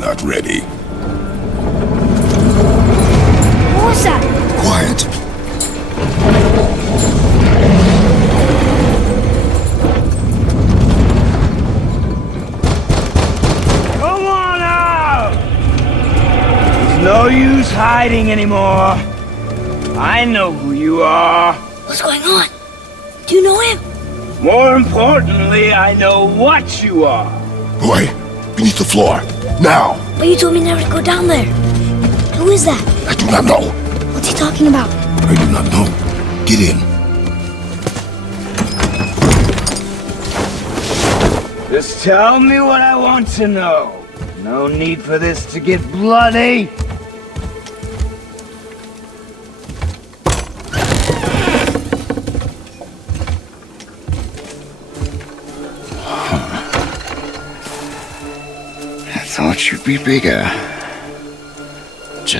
not ready. What was that? Quiet. Come on out! There's no use hiding anymore. I know who you are. What's going on? Do you know him? More importantly, I know what you are. Boy, beneath the floor. Now. But you told me never to go down there. Who is that? I do not know. What's he talking about? I do not know. Get in. Just tell me what I want to know. No need for this to get bloody. I thought you'd be bigger.